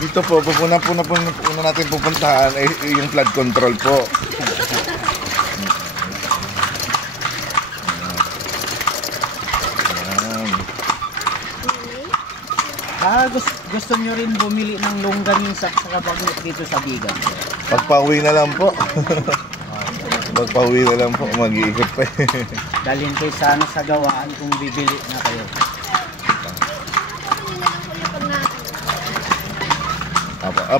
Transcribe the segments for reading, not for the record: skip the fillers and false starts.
Dito po, una natin pupuntahan ay yung flood control po. Gusto nyo rin bumili ng longganisa sa kabagnot dito sa Bigan. Pagpauwi na lang po. Pagpauwi na lang po, mag-iikot pa. Dalhin kayo sana sa gawaan kung bibili na kayo.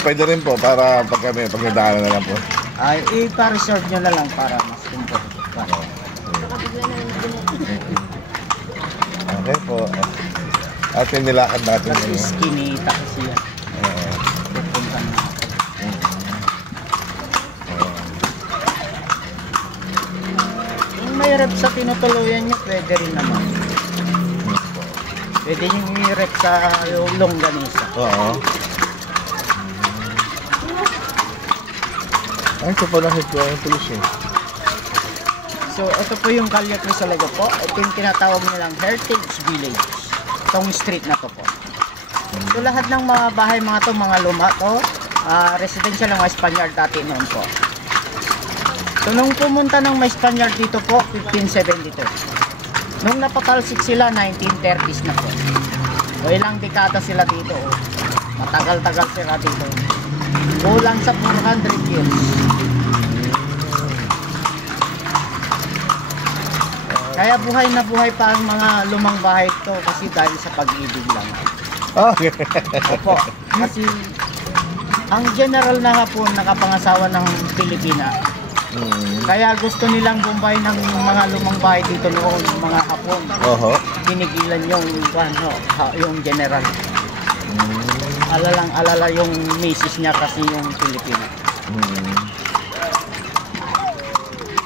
Pwede rin po para pag nadaanan na lang po. Ay, ipa-reserve nyo na lang para mas comfortable. Okay po. At yung nilakad natin. Kasi skinita kasi yan. Pupunta na ako. Kung may rep sa tinutuluyan nyo, pwede rin naman. Pwede nyo i-rep sa longganisa. Oo. Ay, ito pala yung tulis eh. So, ito po yung kalyat ni Salaga po. Ito yung tinatawag nilang Heritage Village. Itong street na to po. So, lahat ng mga bahay mga to, mga luma to, residential ng mga Spaniard dati noon po. So, nung pumunta ng mga Spaniard dito po, 1572. Nung napatalsik sila, 1930s na po. So, ilang dekada sila dito. Matagal-tagal sila dito. Kulang sa 400 years. Kaya buhay na buhay pa ang mga lumang bahay ito kasi dahil sa pag-ibig lang. Okay. Opo. Kasi ang general na hapon nakapangasawa ng Pilipina. Kaya gusto nilang bumbay ng mga lumang bahay dito noon, mga hapon. Pinigilan yung general. Alala yung misis niya kasi yung Pilipina.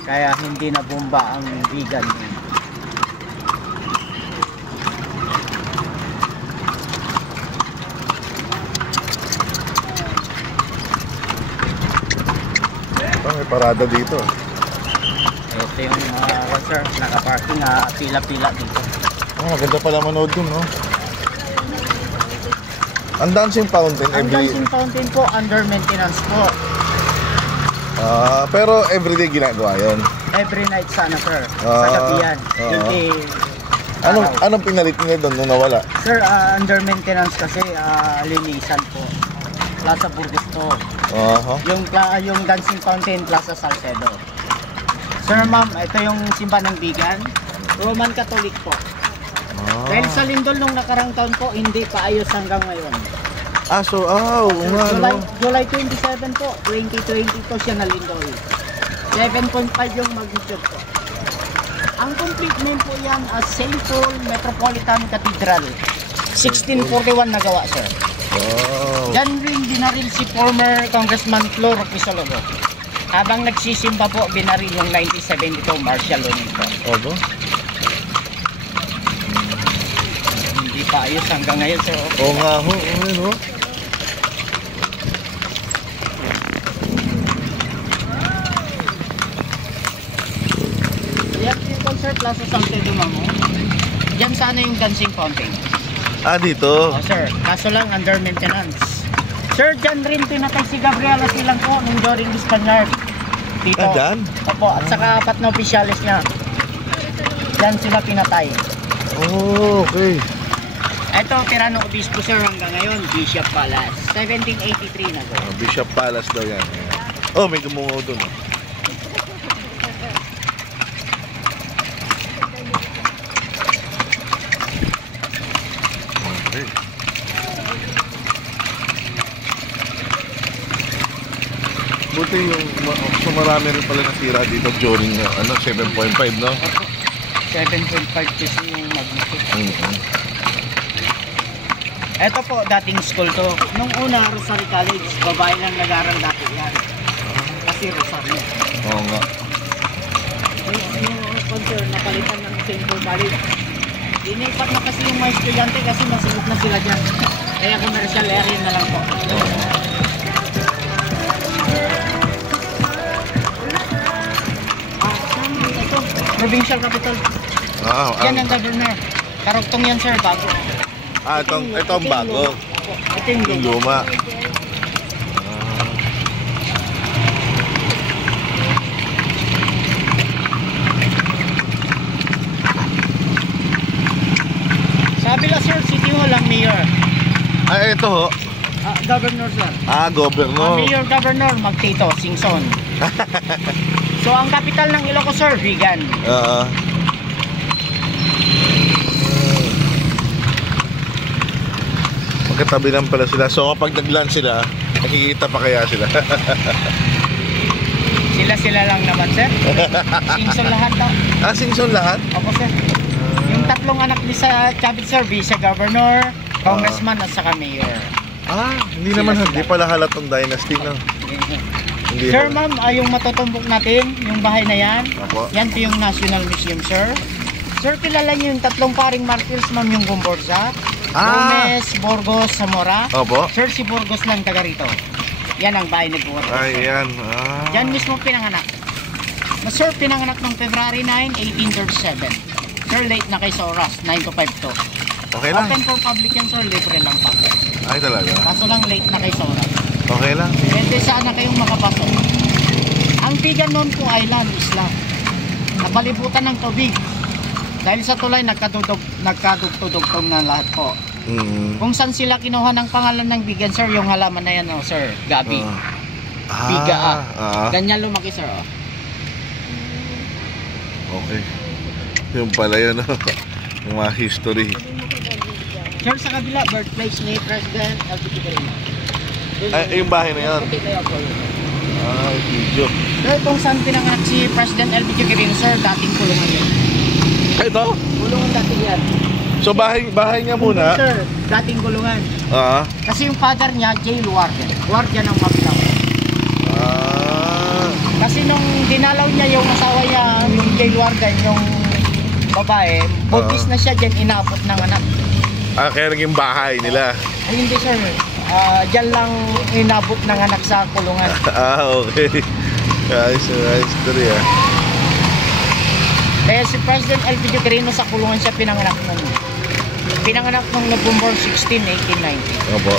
Kaya hindi na bomba ang Bigan. May parada dito. Ito yung sir, naka-parking, pila-pila dito. Maganda pala manood dun, no? Ang dancing fountain Ang dancing fountain po, under maintenance po. Pero everyday ginagawa yun? Every night sana, sir. Sa gabi yan. Hindi. Anong pinalit niya doon nung nawala? Sir, under maintenance kasi linisan po. Plaza Burgusto. Yung dancing fountain, Plaza Salcedo. Sir, ma'am, ito yung simba ng Bigan. Roman Catholic po. Dahil sa lindol nung nakarang taon po, hindi pa ayos hanggang ngayon. July 27 po, 2020 po siya na lindol. 7.5 yung magnitude po. Ang complete name po yan as St. Paul Metropolitan Cathedral. 1641 nagawa, sir. Diyan rin binaril si former Congressman Flor Quisologo. Habang nagsisimba po, binaril yung 1972 martial law nito. Hindi pa ayos hanggang ngayon, sir. Oo nga ho, no? Yan yung concert Plaza Salcedo, ma'am. Diyan sana yung dancing fountain. Dito? Sir. Kaso lang under maintenance. Sir, dyan rin pinatay si Gabriela Silang po nung during the Spaniard. Dito. Dyan? Opo, at saka apat na opisyalis niya. Dyan sila pinatay. Okay. Ito, Tirano Obispo, sir, hanggang ngayon, Bishop Palace. 1783 na go. Bishop Palace daw yan. May gumungo doon. Okay. Buti yung marami rin pala natira dito during 7.5, no? 7.5 kasi yung magnitude. Ito po, dating school to. Nung una, Rosary College, babae lang nag-aaral dati yan. Kasi Rosary. Oo nga. Yung sponsor, napalitan ng St. Paul College. Inipat na kasi yung mga estudyante kasi masigit na sila dyan. Kaya commercial area na lang po. Ito, provincial capital. Yan ang governor. Karugtong yan, sir, bago. Itong bago. po. Ito yung Yung luma. luma. Sabi la sir, City Hall ang mayor. Ito ho. Governor sir. Governor. Mayor Governor Magtito Singson. So ang kapital ng Ilocos sir, Vigan. Magkatabi lang pala sila. So kapag nag-lunch sila, nakikita pa kaya sila? Sila lang naman sir. Singson lahat to. Singson lahat? Opo sir. Yung tatlong anak ni sa Chavit sir, Vice Governor, Congressman at saka Mayor. Hindi naman, hindi pala halatong dynasty, no? Hindi Sir ma'am, yung matutumbok natin, yung bahay na yan, Opo. yan po yung National Museum sir. Sir, kilala niyo yung tatlong paring martyrs ma'am, yung Gomborza, Gomez, Burgos, Zamora. Opo. Sir, si Burgos lang taga rito. Yan ang bahay ni Burgos. Ay, yan. Yan mismo pinanganak. Sir, pinanganak ng February 9, 1837. Sir, late na kay sa oras, 9 to 5 to. Okay lang. Open for public yan sir, libre lang pa. Ay, talaga. Kaso lang late na kay sa oras. Okay lang. Pwede sana kayong makapasok. Ang Vigan noon po island, isla. Napalibutan ng tubig. Dahil sa tulay, nagkadugtong na lahat po. Kung saan sila kinuha ng pangalan ng Vigan, sir, yung halaman na yan, oh, sir, gabi. Biga, ganyan lumaki, sir, oh. Okay. Yung pala yun, oh. Yung mga history. Sir, sa kabila, birthplace ni President LBJ Quirino. Yung bahay na yun? Video. Sir, kung saan pinanganak si President LBJ Quirino, sir, dating kulungan yun. Ito? Kulungan dati yan. So bahay niya muna? Sir, dating kulungan. Kasi yung father niya, jail warden. Warden ng Macau. Kasi nung dinalaw niya yung asawa niya, yung jail warden, yung babae, buntis na siya dyan, inabot ng anak. Kaya naging bahay nila? Ay, hindi sir. Dyan lang inabot ng anak sa kulungan. Okay. Nice story, Kaya si President LBJ Quirino sa kulungan siya pinanganak nung November 16, 1890. Opo.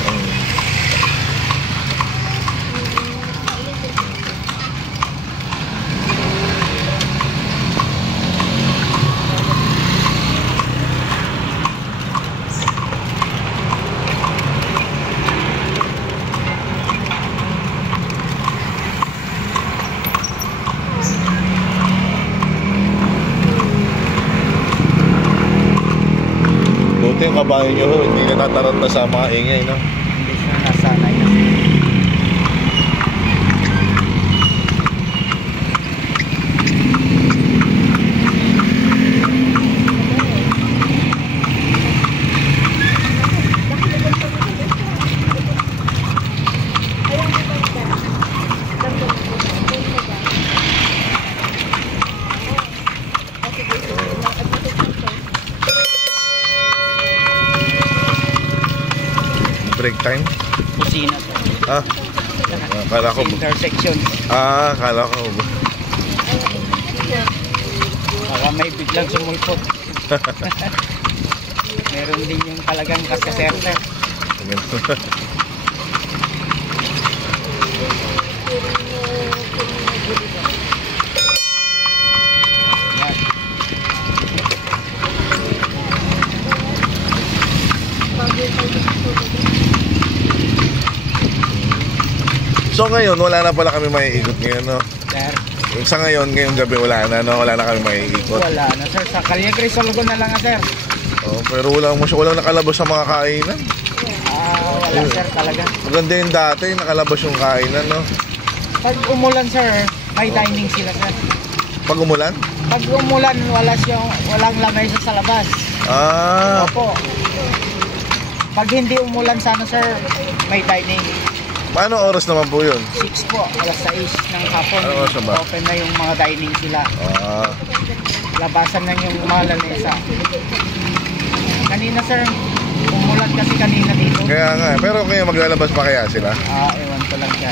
Buti yung kabayo nyo, hindi natataranta sa mga ingay, no? Hindi siya nasanay na. Break time? Kusina sir. Kala ko. Intersection. Kala ko. Baka may biglang sumulpot. Meron din yung talagang kasaserter. Yan. So ngayon, wala na pala kami maiikot ngayon, no? Sir, Sa ngayon, ngayong gabi wala na, no? Wala na kami maiikot. wala na sir. Sa Calle Crisologo na lang sir. Pero walang nakalabas sa mga kainan. Wala sir talaga. Maganda yung dati, nakalabas yung kainan, no? Pag umulan sir, may dining sila sir. Pag umulan? Pag umulan, walang lamesa sa labas. Opo. Pag hindi umulan sana sir, may dining. Paano oras naman po yun? 6 po, alas 6 ng hapon. Ano oras na ba? Open na yung mga dining sila. Labasan na yung mga lamesa. Kanina sir, umulan kasi kanina dito. Kaya nga, pero kaya maglalabas pa kaya sila? Ewan ko lang siya.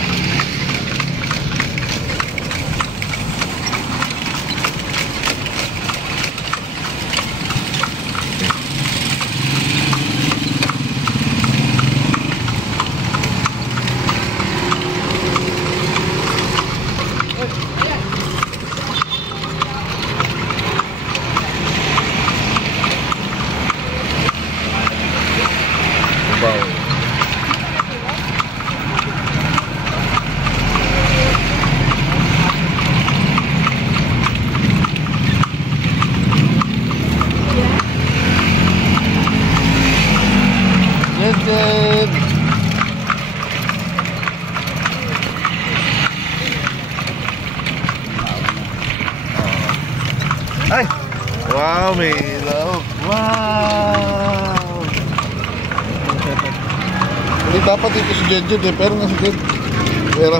Ay! Wow, may ilaw. Wow! Hindi dapat dito si Jenjen eh, pero nga si Jen. Pero